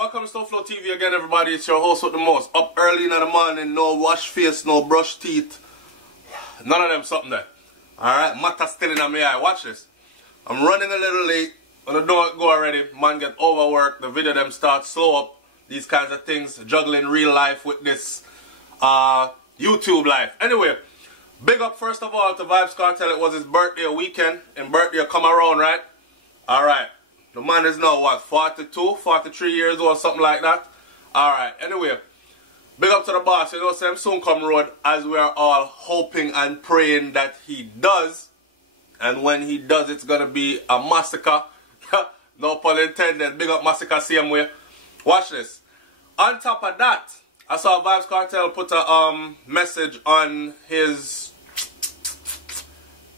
Welcome to SouFLoTV again, everybody. It's your host with the most. Up early in the morning, no wash face, no brush teeth. None of them something there. Alright, matter still in my eye. Watch this. I'm running a little late. When I don't go already, man get overworked. The video them start slow up. These kinds of things. Juggling real life with this YouTube life. Anyway, big up first of all to Vybz Kartel. It was his birthday weekend. And birthday come around, right? Alright. The man is now, what, 42, 43 years old, something like that? Alright, anyway. Big up to the boss. You know, Sam soon come road, as we are all hoping and praying that he does. And when he does, it's going to be a massacre. No pun intended. Big up massacre same way. Watch this. On top of that, I saw Vybz Kartel put a message on his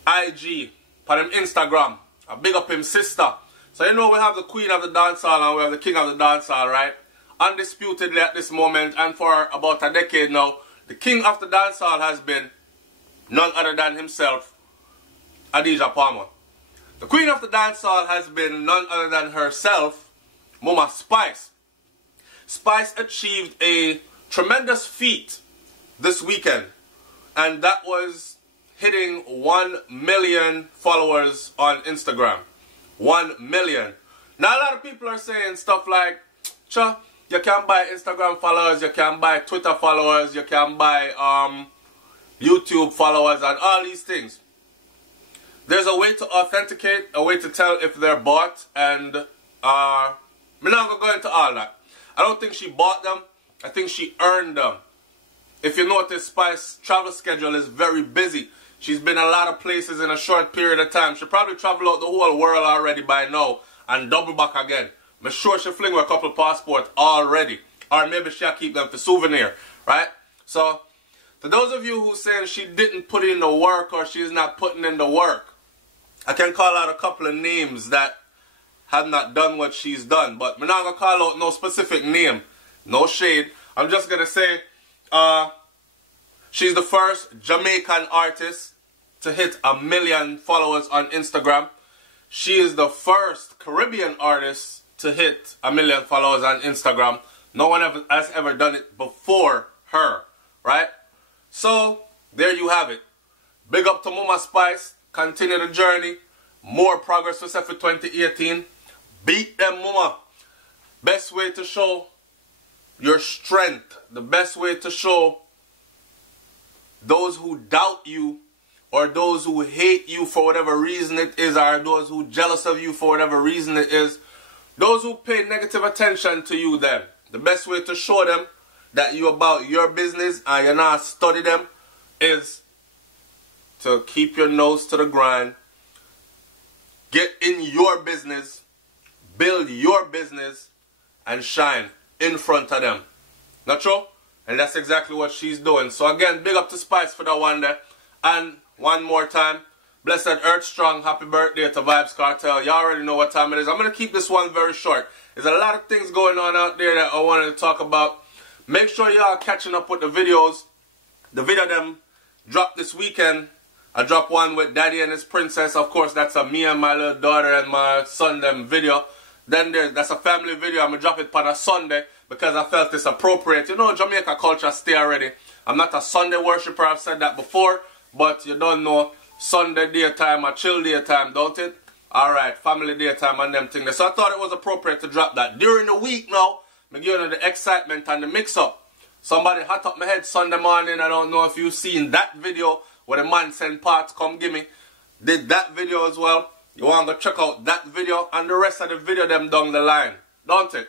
IG, on him Instagram. I big up him sister. So you know we have the queen of the dancehall and we have the king of the dancehall, right? Undisputedly at this moment and for about a decade now, the king of the dancehall has been none other than himself, Adidja Palmer. The queen of the dancehall has been none other than herself, Mama Spice. Spice achieved a tremendous feat this weekend, and that was hitting 1 million followers on Instagram. 1 million. Now a lot of people are saying stuff like, "Cha, you can buy Instagram followers, you can buy Twitter followers, you can buy YouTube followers and all these things." There's a way to authenticate, a way to tell if they're bought, and I'm not going to go into all that. I don't think she bought them. I think she earned them. If you notice, Spice's travel schedule is very busy. She's been a lot of places in a short period of time. She probably traveled out the whole world already by now and double back again. I'm sure she'll fling with a couple of passports already. Or maybe she'll keep them for souvenir, right? So, to those of you who saying she didn't put in the work or she's not putting in the work, I can call out a couple of names that have not done what she's done. But I'm not going to call out no specific name. No shade. I'm just going to say, she's the first Jamaican artist to hit 1 million followers on Instagram. She is the first Caribbean artist to hit 1 million followers on Instagram. No one has ever done it before her, right? So, there you have it. Big up to Mama Spice. Continue the journey. More progress for 2018. Beat them, Mama. Best way to show your strength. The best way to show those who doubt you or those who hate you for whatever reason it is, or those who jealous of you for whatever reason it is, those who pay negative attention to you, then the best way to show them that you about your business and you're not study them is to keep your nose to the grind, get in your business, build your business, and shine in front of them. Not true? And that's exactly what she's doing. So again, big up to Spice for that one there. And one more time, blessed Earth Strong, happy birthday to Vybz Kartel. You already know what time it is. I'm going to keep this one very short. There's a lot of things going on out there that I wanted to talk about. Make sure y'all catching up with the videos. The video them dropped this weekend. I dropped one with Daddy and his Princess. Of course, that's a me and my little daughter and my son them video. Then that's a family video. I'm going to drop it on a Sunday because I felt it's appropriate. You know, Jamaica culture stay already. I'm not a Sunday worshiper. I've said that before. But you don't know Sunday daytime or chill daytime, don't it? Alright, family daytime and them things. So I thought it was appropriate to drop that. During the week now, I'm giving you the excitement and the mix-up. Somebody hot up my head Sunday morning. I don't know if you've seen that video where the man sent parts, come give me. Did that video as well. You want to go check out that video and the rest of the video them down the line. Don't it?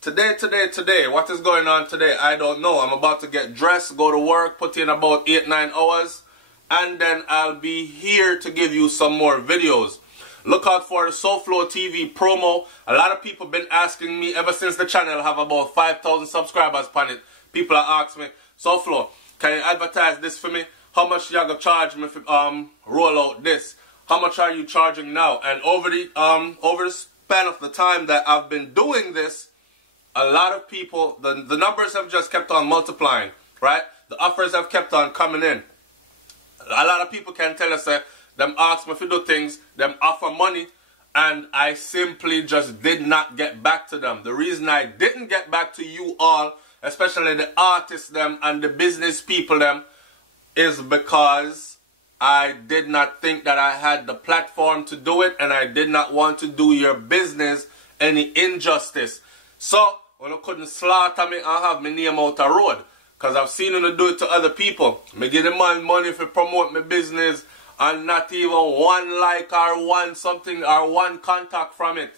Today, what is going on today? I don't know. I'm about to get dressed, go to work, put in about 8-9 hours. And then I'll be here to give you some more videos. Look out for the SouFLoTV promo. A lot of people been asking me ever since the channel have about 5,000 subscribers on it. People are asking me, SouFLo, can you advertise this for me? How much you gonna charge me if roll out this? How much are you charging now? And over the span of the time that I've been doing this, a lot of people, the numbers have just kept on multiplying, right? The offers have kept on coming in. A lot of people can tell us that them ask me if you do things, them offer money, and I simply just did not get back to them. The reason I didn't get back to you all, especially the artists them and the business people them, is because I did not think that I had the platform to do it, and I did not want to do your business any injustice. So, when I couldn't slaughter me and have my name out the road, because I've seen them do it to other people. Me give the man money for promote my business, and not even one like or one something or one contact from it.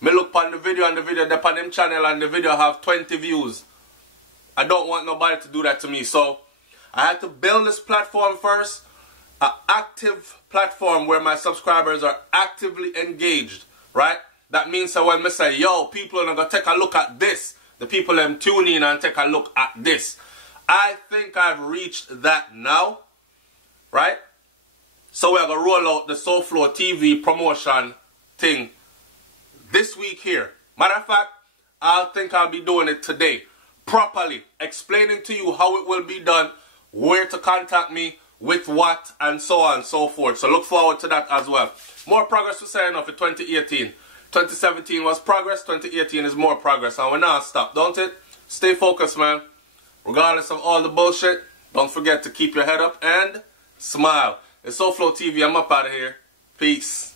Me look on the video and the video up on them channel and the video have 20 views. I don't want nobody to do that to me. So I had to build this platform first. An active platform where my subscribers are actively engaged. Right? That means that when I say, yo, people are going to take a look at this. The people them tune in and take a look at this. I think I've reached that now. Right? So we're going to roll out the SouFLoTV promotion thing this week here. Matter of fact, I think I'll be doing it today. Properly. Explaining to you how it will be done, where to contact me, with what, and so on and so forth. So look forward to that as well. More progress to say enough for 2018. 2017 was progress, 2018 is more progress. And we're not stop, don't it? Stay focused, man. Regardless of all the bullshit, don't forget to keep your head up and smile. It's SouFLoTV. I'm up out of here. Peace.